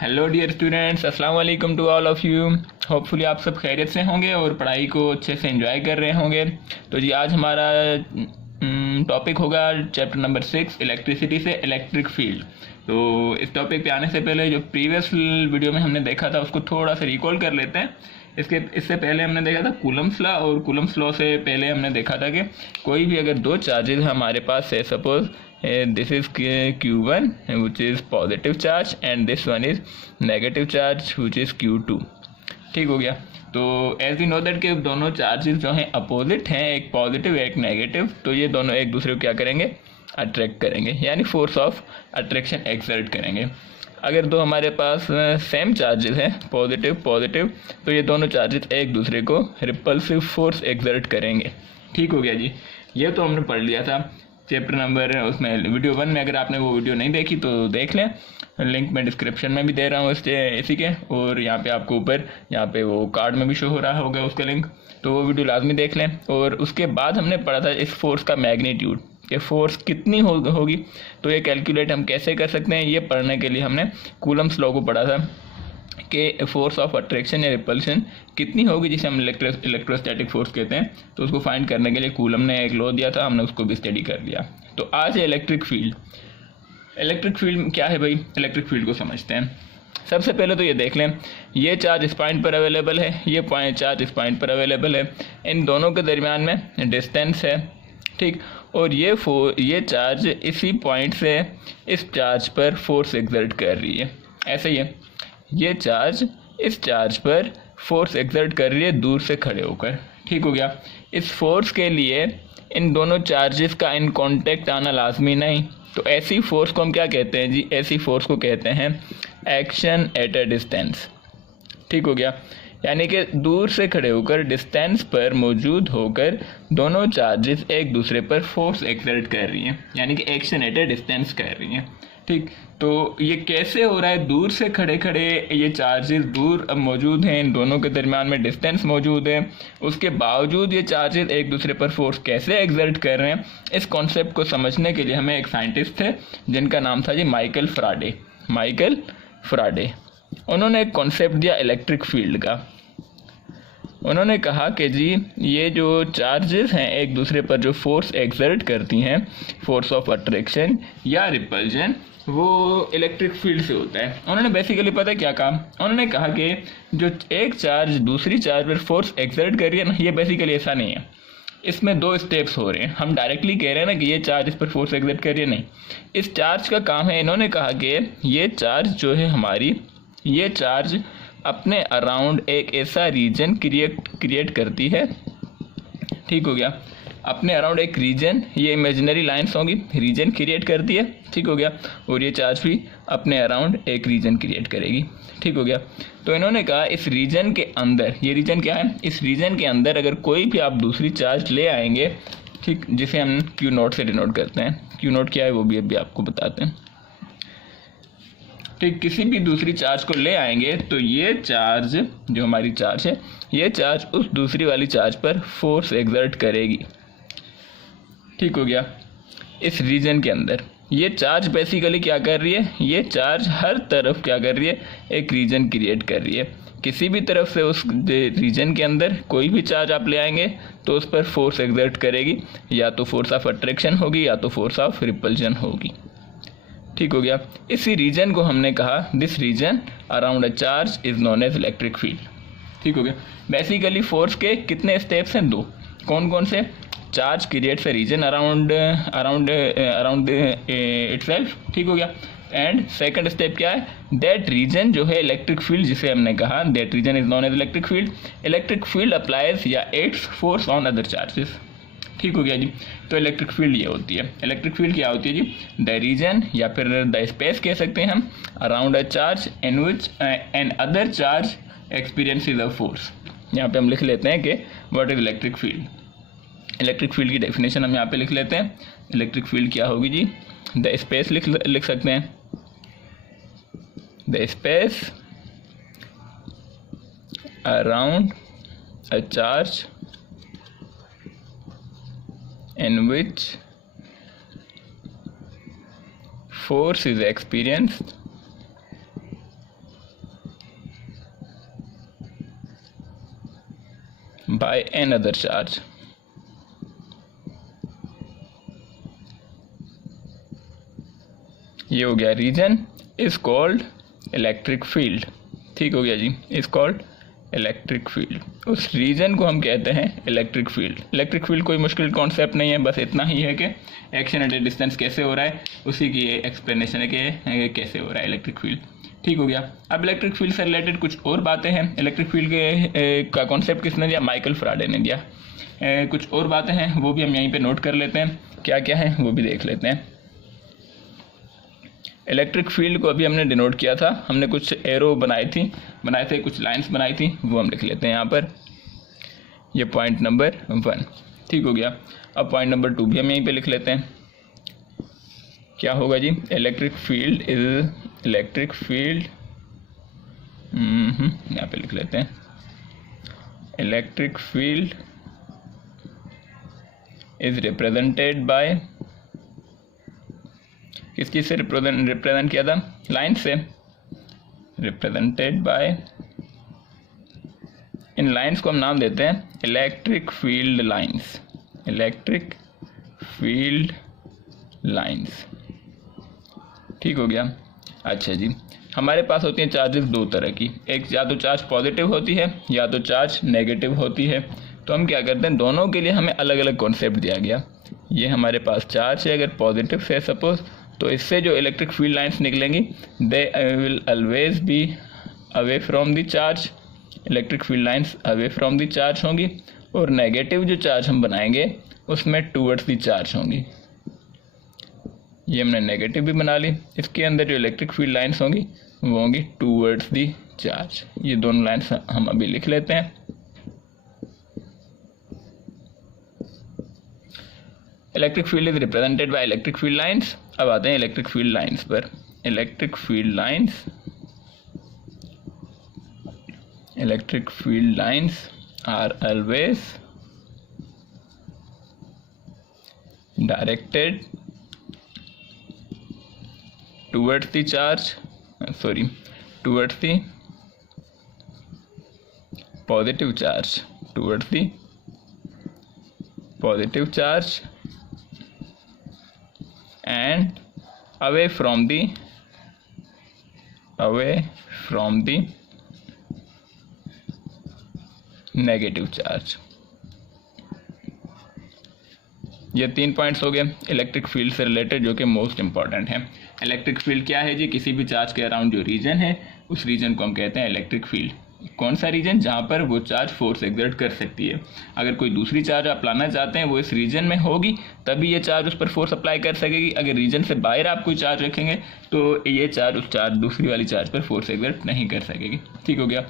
Hello dear students, अस्सलाम वालेकुम to all of you. Hopefully आप सब खैरियत से होंगे और पढ़ाई को अच्छे से एंजॉय कर रहे होंगे। तो जी आज हमारा टॉपिक होगा चैप्टर नंबर 6, इलेक्ट्रिसिटी से इलेक्ट्रिक फील्ड। तो इस टॉपिक पे आने से पहले जो प्रीवियस वीडियो में हमने देखा था उसको थोड़ा सा रिकॉल कर लेते हैं। इससे पहले हमने देखा था कूलम्स लॉ, और कूलम्स लॉ से पहले हमने देखा था कि कोई भी अगर दो चार्जेस हमारे पास है, suppose this is Q1 which is positive charge and this one is negative charge which is Q2। ठीक हो गया। तो एज वी नो दैट कि दोनों चार्जेस जो हैं अपोजिट हैं, एक पॉजिटिव एक नेगेटिव, तो ये दोनों एक दूसरे को क्या करेंगे, अट्रैक्ट करेंगे, यानी फोर्स ऑफ अट्रैक्शन एक्सर्ट करेंगे। अगर दो हमारे पास सेम चार्जेस हैं पॉजिटिव पॉजिटिव, तो ये दोनों चार्जेस एक दूसरे को रिपल्सिव फोर्स एक्सर्ट करेंगे। ठीक हो गया जी। ये तो हमने पढ़ लिया था चैप्टर नंबर उसमें वीडियो 1 में। अगर आपने वो वीडियो नहीं देखी तो देख लें, लिंक मैं डिस्क्रिप्शन में भी दे रहा हूँ इसी के, और यहाँ पे आपको ऊपर यहाँ पे वो कार्ड में भी शो हो रहा होगा उसका लिंक, तो वो वीडियो लाजमी देख लें। और उसके बाद हमने पढ़ा था इस फोर्स का मैग्नीट्यूड, कि फोर्स कितनी होगी, तो ये कैलकुलेट हम कैसे कर सकते हैं। ये पढ़ने के लिए हमने कूलम्स लॉ को पढ़ा था कि फोर्स ऑफ अट्रैक्शन या रिपल्शन कितनी होगी, जिसे हम इलेक्ट्रोस्टैटिक फोर्स कहते हैं। तो उसको फाइंड करने के लिए कूलम ने एक लॉ दिया था, हमने उसको भी स्टडी कर लिया। तो आज है इलेक्ट्रिक फील्ड। इलेक्ट्रिक फील्ड क्या है भाई, इलेक्ट्रिक फील्ड को समझते हैं। सबसे पहले तो ये देख लें, ये चार्ज इस पॉइंट पर अवेलेबल है, ये चार्ज इस पॉइंट पर अवेलेबल है, इन दोनों के दरमियान में डिस्टेंस है, ठीक। और ये चार्ज इसी पॉइंट से इस चार्ज पर फोर्स एक्सर्ट कर रही है। ऐसे ही है, ये चार्ज इस चार्ज पर फोर्स एक्सर्ट कर रही है दूर से खड़े होकर। ठीक हो गया। इस फोर्स के लिए इन दोनों चार्जेस का इन कांटेक्ट आना लाजमी नहीं, तो ऐसी फोर्स को हम क्या कहते हैं जी, ऐसी फोर्स को कहते हैं एक्शन एट अ डिस्टेंस। ठीक हो गया। यानी कि दूर से खड़े होकर डिस्टेंस पर मौजूद होकर दोनों चार्जेस एक दूसरे पर फोर्स एक्सर्ट कर रही हैं, यानी कि एक्शन एट अ डिस्टेंस कर रही हैं। ठीक। तो ये कैसे हो रहा है, दूर से खड़े खड़े ये चार्जेस दूर अब मौजूद हैं, इन दोनों के दरमियान में डिस्टेंस मौजूद है, उसके बावजूद ये चार्जेस एक दूसरे पर फोर्स कैसे एक्सर्ट कर रहे हैं। इस कॉन्सेप्ट को समझने के लिए हमें एक साइंटिस्ट थे जिनका नाम था जी माइकल फ्राडे। उन्होंने एक कॉन्सेप्ट दिया इलेक्ट्रिक फील्ड का। उन्होंने कहा कि जी ये जो चार्जेस हैं एक दूसरे पर जो फोर्स एक्सर्ट करती हैं, फोर्स ऑफ अट्रैक्शन या रिपल्जन, वो इलेक्ट्रिक फील्ड से होता है। उन्होंने बेसिकली पता क्या कहा, उन्होंने कहा कि जो एक चार्ज दूसरी चार्ज पर फोर्स एक्सर्ट कर रही है ना, ये बेसिकली ऐसा नहीं है। इसमें दो स्टेप्स हो रहे हैं। हम डायरेक्टली कह रहे हैं ना कि ये चार्ज इस पर फोर्स एक्सर्ट कर रही है, नहीं। इस चार्ज का काम है, इन्होंने कहा कि ये चार्ज जो है हमारी, ये चार्ज अपने अराउंड एक ऐसा रीजन क्रिएट करती है। ठीक हो गया। अपने अराउंड एक रीजन, ये इमेजिनरी लाइंस होंगी, रीजन क्रिएट करती है। ठीक हो गया। और ये चार्ज भी अपने अराउंड एक रीजन क्रिएट करेगी। ठीक हो गया। तो इन्होंने कहा इस रीजन के अंदर, ये रीजन क्या है, इस रीजन के अंदर अगर कोई भी आप दूसरी चार्ज ले आएंगे, ठीक, जिसे हम Q0 से डिनोट करते हैं। Q0 क्या है वो भी अभी आपको बताते हैं। ठीक, किसी भी दूसरी चार्ज को ले आएंगे तो ये चार्ज जो हमारी चार्ज है, ये चार्ज उस दूसरी वाली चार्ज पर फोर्स एक्सर्ट करेगी। ठीक हो गया। इस रीजन के अंदर ये चार्ज बेसिकली क्या कर रही है, ये चार्ज हर तरफ क्या कर रही है, एक रीजन क्रिएट कर रही है। किसी भी तरफ से उस रीजन के अंदर कोई भी चार्ज आप ले आएंगे तो उस पर फोर्स एक्सर्ट करेगी, या तो फोर्स ऑफ अट्रैक्शन होगी या तो फोर्स ऑफ रिपल्जन होगी। ठीक हो गया। इसी रीजन को हमने कहा this region around a charge is known as electric field. ठीक हो गया। बेसिकली फोर्स के कितने स्टेप्स हैं, दो। कौन कौन से, charge creates a region around itself. ठीक हो गया। एंड सेकंड स्टेप क्या है, दैट रीजन जो है इलेक्ट्रिक फील्ड, जिसे हमने कहा that reason is known as electric field. Electric field applies या acts force on other charges. ठीक हो गया जी। तो इलेक्ट्रिक फील्ड ये होती है। इलेक्ट्रिक फील्ड क्या होती है जी, द रीजन या फिर द स्पेस कह सकते हैं हम, around a charge in which N other charge experiences a force. यहाँ पे हम लिख लेते हैं कि what is electric field. Electric field की डेफिनेशन हम यहाँ पे लिख लेते हैं। इलेक्ट्रिक फील्ड क्या होगी जी, द स्पेस लिख सकते हैं, the space around a charge in which force is experienced by another charge. ये हो गया region is called electric field. ठीक हो गया जी, इज कॉल्ड इलेक्ट्रिक फील्ड। उस रीजन को हम कहते हैं इलेक्ट्रिक फील्ड। इलेक्ट्रिक फील्ड कोई मुश्किल कॉन्सेप्ट नहीं है, बस इतना ही है कि एक्शन एट ए डिस्टेंस कैसे हो रहा है, उसी की एक्सप्लेनेशन है कि कैसे हो रहा है इलेक्ट्रिक फील्ड। ठीक हो गया। अब इलेक्ट्रिक फील्ड से रिलेटेड कुछ और बातें हैं। इलेक्ट्रिक फील्ड के का कॉन्सेप्ट किसने दिया? माइकल फैराडे ने दिया। कुछ और बातें हैं वो भी हम यहीं पे नोट कर लेते हैं, क्या क्या है वो भी देख लेते हैं। इलेक्ट्रिक फील्ड को अभी हमने डिनोट किया था, हमने कुछ एरो बनाए थे, कुछ लाइंस बनाई थी, वो हम लिख लेते हैं यहाँ पर। ये पॉइंट नंबर 1। ठीक हो गया। अब पॉइंट नंबर 2 भी हम यहीं पे लिख लेते हैं। क्या होगा जी? इलेक्ट्रिक फील्ड यहाँ पे लिख लेते हैं। Electric field is represented bye, किस चीज़ से रिप्रेजेंट किया था? लाइन से। रिप्रेजेंटेड बाय, इन लाइंस को हम नाम देते हैं electric field lines. Electric field lines. ठीक हो गया। अच्छा जी, हमारे पास होती हैं चार्जेस दो तरह की, एक या तो चार्ज पॉजिटिव होती है या तो चार्ज नेगेटिव होती है। तो हम क्या करते हैं, दोनों के लिए हमें अलग अलग कॉन्सेप्ट दिया गया। ये हमारे पास चार्ज है, अगर पॉजिटिव से सपोज, तो इससे जो इलेक्ट्रिक फील्ड लाइंस निकलेंगी they will always be away from the charge. Electric field lines away from the charge होंगी, और नेगेटिव जो चार्ज हम बनाएंगे उसमें टूवर्ड्स द चार्ज होंगी। ये हमने नेगेटिव भी बना ली। इसके अंदर जो इलेक्ट्रिक फील्ड लाइंस होंगी वो होंगी टूवर्ड्स द चार्ज। ये दोनों लाइंस हम अभी लिख लेते हैं। Electric field is represented by electric field lines. अब आते हैं इलेक्ट्रिक फील्ड लाइंस पर। Electric field lines are always directed towards the charge, towards the positive charge, towards the positive charge and away from the negative charge। ये 3 points हो गए electric field से related, जो कि मोस्ट इंपॉर्टेंट है। Electric field क्या है जी? किसी भी चार्ज के अराउंड जो रीजन है उस रीजन को हम कहते हैं इलेक्ट्रिक फील्ड। कौन सा रीजन? जहाँ पर वो चार्ज फोर्स एक्सर्ट कर सकती है। अगर कोई दूसरी चार्ज आप लाना चाहते हैं वो इस रीजन में होगी तभी ये चार्ज उस पर फोर्स अप्लाई कर सकेगी। अगर रीजन से बाहर आप कोई चार्ज रखेंगे तो ये चार्ज उस चार्ज दूसरी वाली चार्ज पर फोर्स एक्सर्ट नहीं कर सकेगी। ठीक हो गया।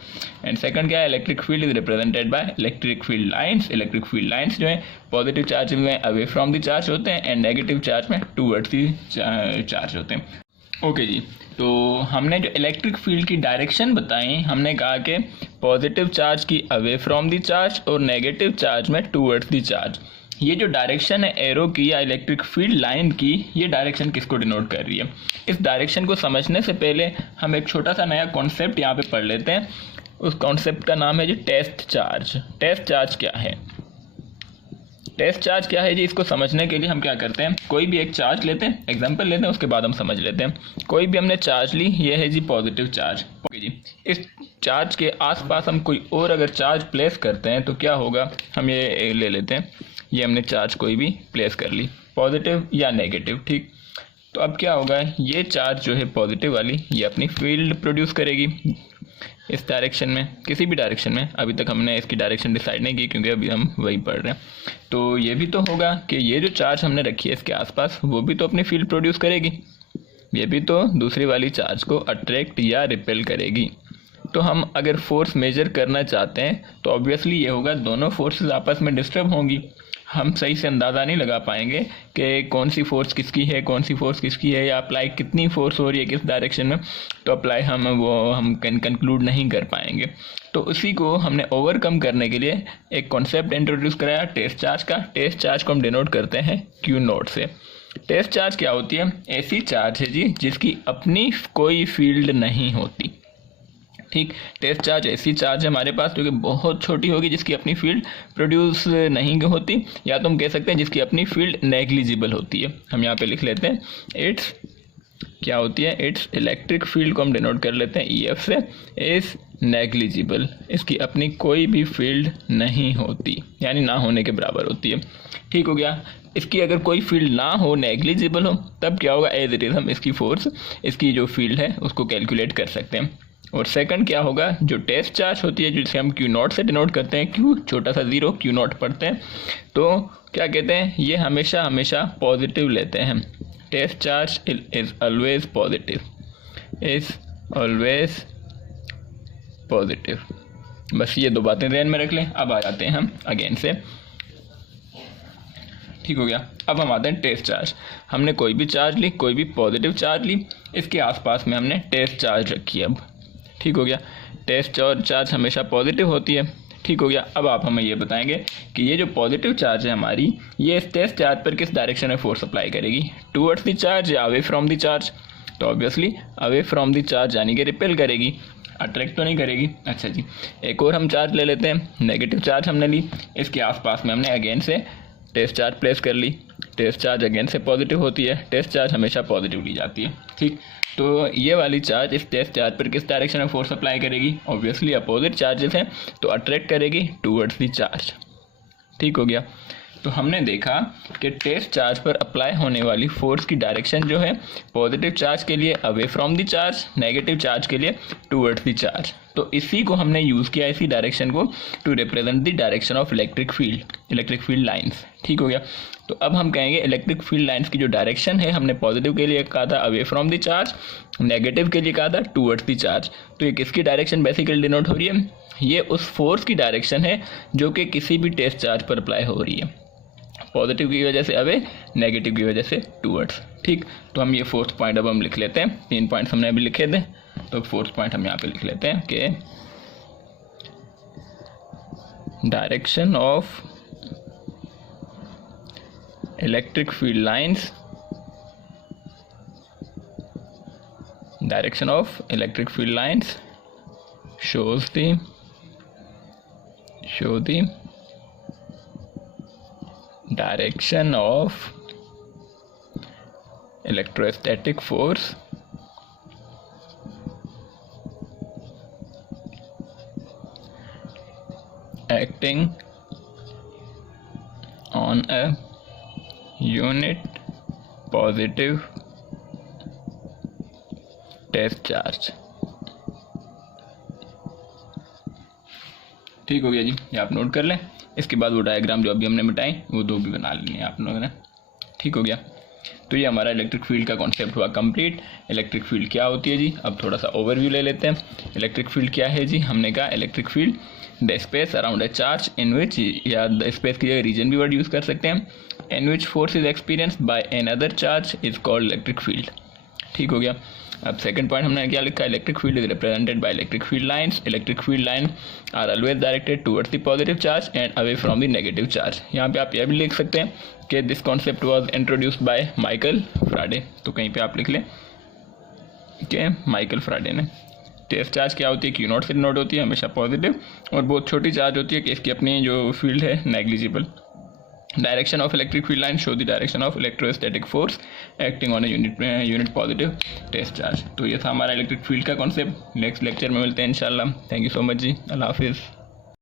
एंड सेकंड क्या है? Electric field is represented by electric field lines. Electric field lines जो है पॉजिटिव चार्ज में अवे फ्रॉम द चार्ज होते हैं एंड नेगेटिव चार्ज में टूवर्ड्स द चार्ज होते हैं। ओके जी, तो हमने जो इलेक्ट्रिक फील्ड की डायरेक्शन बताई, हमने कहा कि पॉजिटिव चार्ज की अवे फ्रॉम द चार्ज और नेगेटिव चार्ज में टूवर्ड्स द चार्ज। ये जो डायरेक्शन है एरो की या इलेक्ट्रिक फील्ड लाइन की, ये डायरेक्शन किसको डिनोट कर रही है? इस डायरेक्शन को समझने से पहले हम एक छोटा सा नया कॉन्सेप्ट यहाँ पे पढ़ लेते हैं। उस कॉन्सेप्ट का नाम है जी टेस्ट चार्ज। टेस्ट चार्ज क्या है? टेस्ट चार्ज क्या है जी? इसको समझने के लिए हम क्या करते हैं, कोई भी एक चार्ज लेते हैं, एग्जांपल लेते हैं, उसके बाद हम समझ लेते हैं। कोई भी हमने चार्ज ली, ये है जी पॉजिटिव चार्ज। ओके जी, इस चार्ज के आसपास हम कोई और अगर चार्ज प्लेस करते हैं तो क्या होगा? हम ये ले लेते हैं, ये हमने चार्ज कोई भी प्लेस कर ली, पॉजिटिव या नेगेटिव। ठीक, तो अब क्या होगा? ये चार्ज जो है पॉजिटिव वाली, ये अपनी फील्ड प्रोड्यूस करेगी इस डायरेक्शन में, किसी भी डायरेक्शन में। अभी तक हमने इसकी डायरेक्शन डिसाइड नहीं की क्योंकि अभी हम वही पढ़ रहे हैं। तो ये भी तो होगा कि ये जो चार्ज हमने रखी है इसके आसपास, वो भी तो अपनी फील्ड प्रोड्यूस करेगी। ये भी तो दूसरी वाली चार्ज को अट्रैक्ट या रिपेल करेगी। तो हम अगर फोर्स मेजर करना चाहते हैं तो ऑब्वियसली ये होगा, दोनों फोर्सेस आपस में डिस्टर्ब होंगी। हम सही से अंदाज़ा नहीं लगा पाएंगे कि कौन सी फोर्स किसकी है, कौन सी फोर्स किसकी है, या अप्लाई कितनी फोर्स हो रही है किस डायरेक्शन में। तो अप्लाई हम कंक्लूड नहीं कर पाएंगे। तो उसी को हमने ओवरकम करने के लिए एक कॉन्सेप्ट इंट्रोड्यूस कराया टेस्ट चार्ज का। टेस्ट चार्ज को हम डिनोट करते हैं क्यू नोट से। टेस्ट चार्ज क्या होती है? ऐसी चार्ज है जी जिसकी अपनी कोई फील्ड नहीं होती। ठीक। टेस्ट चार्ज ऐसी चार्ज है हमारे पास जो कि बहुत छोटी होगी, जिसकी अपनी फील्ड प्रोड्यूस नहीं होती, या तो हम कह सकते हैं जिसकी अपनी फील्ड नेग्लिजिबल होती है। हम यहाँ पे लिख लेते हैं इट्स क्या होती है, इट्स इलेक्ट्रिक फील्ड को हम डिनोट कर लेते हैं EF से, इज नेग्लिजिबल, इसकी अपनी कोई भी फील्ड नहीं होती, यानी ना होने के बराबर होती है। ठीक हो गया। इसकी अगर कोई फील्ड ना हो, नेग्लिजिबल हो, तब क्या होगा, एज इट इज़ हम इसकी फोर्स, इसकी जो फील्ड है उसको कैलकुलेट कर सकते हैं। और सेकंड क्या होगा, जो टेस्ट चार्ज होती है जिसे हम Q0 से डिनोट करते हैं, Q छोटा सा 0 Q0 पढ़ते हैं, तो क्या कहते हैं, ये हमेशा हमेशा पॉजिटिव लेते हैं। Test charge is always positive, is always positive. बस ये दो बातें ध्यान में रख लें। अब आ जाते हैं हम अगेन से। ठीक हो गया। अब हम आते हैं टेस्ट चार्ज। हमने कोई भी चार्ज ली, कोई भी पॉजिटिव चार्ज ली, इसके आसपास में हमने टेस्ट चार्ज रखी है। अब ठीक हो गया। टेस्ट चार्ज हमेशा पॉजिटिव होती है। ठीक हो गया। अब आप हमें ये बताएंगे कि ये जो पॉजिटिव चार्ज है हमारी, ये इस टेस्ट चार्ज पर किस डायरेक्शन में फोर्स अप्लाई करेगी, टूवर्ड्स द चार्ज या अवे फ्रॉम द चार्ज। तो obviously away from the charge, यानी कि रिपेल करेगी, अट्रैक्ट तो नहीं करेगी। अच्छा जी, एक और हम चार्ज ले लेते हैं। नेगेटिव चार्ज हमने ली, इसके आसपास में हमने अगेन से टेस्ट चार्ज प्लेस कर ली। टेस्ट चार्ज अगेन से पॉजिटिव होती है, टेस्ट चार्ज हमेशा पॉजिटिव ली जाती है। ठीक, तो ये वाली चार्ज इस टेस्ट चार्ज पर किस डायरेक्शन में फोर्स अप्लाई करेगी, ऑब्वियसली अपोजिट चार्जेस हैं तो अट्रैक्ट करेगी टूवर्ड्स द चार्ज। ठीक हो गया। तो हमने देखा कि टेस्ट चार्ज पर अप्लाई होने वाली फोर्स की डायरेक्शन जो है, पॉजिटिव चार्ज के लिए away from the charge, negative charge के लिए टूवर्ड्स द चार्ज। तो इसी को हमने यूज़ किया, इसी डायरेक्शन को, to represent the direction of electric field lines. ठीक हो गया। तो अब हम कहेंगे इलेक्ट्रिक फील्ड लाइंस की जो डायरेक्शन है, हमने पॉजिटिव के लिए कहा था away from the charge, negative के लिए कहा था टूवर्ड्स द चार्ज। तो ये किसकी डायरेक्शन बेसिकली डिनोट हो रही है, ये उस फोर्स की डायरेक्शन है जो कि किसी भी टेस्ट चार्ज पर अप्लाई हो रही है। पॉजिटिव की वजह से अवे, नेगेटिव की वजह से टूवर्ड्स। ठीक, तो हम ये फोर्थ पॉइंट अब हम लिख लेते हैं। 3 पॉइंट्स हमने अभी लिखे थे, तो फोर्थ पॉइंट हम यहाँ पे लिख लेते हैं कि direction of electric field lines, direction of electric field lines show the direction of electrostatic force acting on a unit positive test charge। ठीक हो गया जी, ये आप नोट कर लें। इसके बाद वो डायग्राम जो अभी हमने मिटाई वो 2 भी बना लेनी है आप लोगों ने। ठीक हो गया। तो ये हमारा इलेक्ट्रिक फील्ड का कॉन्सेप्ट हुआ कंप्लीट। इलेक्ट्रिक फील्ड क्या होती है जी, अब थोड़ा सा ओवरव्यू ले लेते हैं। इलेक्ट्रिक फील्ड क्या है जी, हमने कहा electric field the space around a charge in which, या द स्पेस की जगह रीजन भी वर्ड यूज़ कर सकते हैं, in which force is experienced by an other charge is called electric field. ठीक हो गया। अब सेकंड पॉइंट हमने क्या लिखा, electric field is represented by electric field lines. Electric field line are always directed towards the positive charge and away from the negative charge. यहाँ पे आप यह भी लिख सकते हैं कि this concept was introduced by Michael Faraday. तो कहीं पे आप लिख लें कि माइकल फ्राडे ने। टेस्ट चार्ज क्या होती है, Q0 से डिनोट होती है, हमेशा पॉजिटिव, और बहुत छोटी चार्ज होती है कि इसकी अपनी जो फील्ड है negligible. Direction of electric field line show the direction of electrostatic force acting on a unit positive test charge। तो ये था हमारा इलेक्ट्रिक फील्ड का कॉन्सेप्ट। नेक्स्ट लेक्चर में मिलते हैं इंशाल्लाह। थैंक यू सो मच जी, अल्लाह हाफिज़।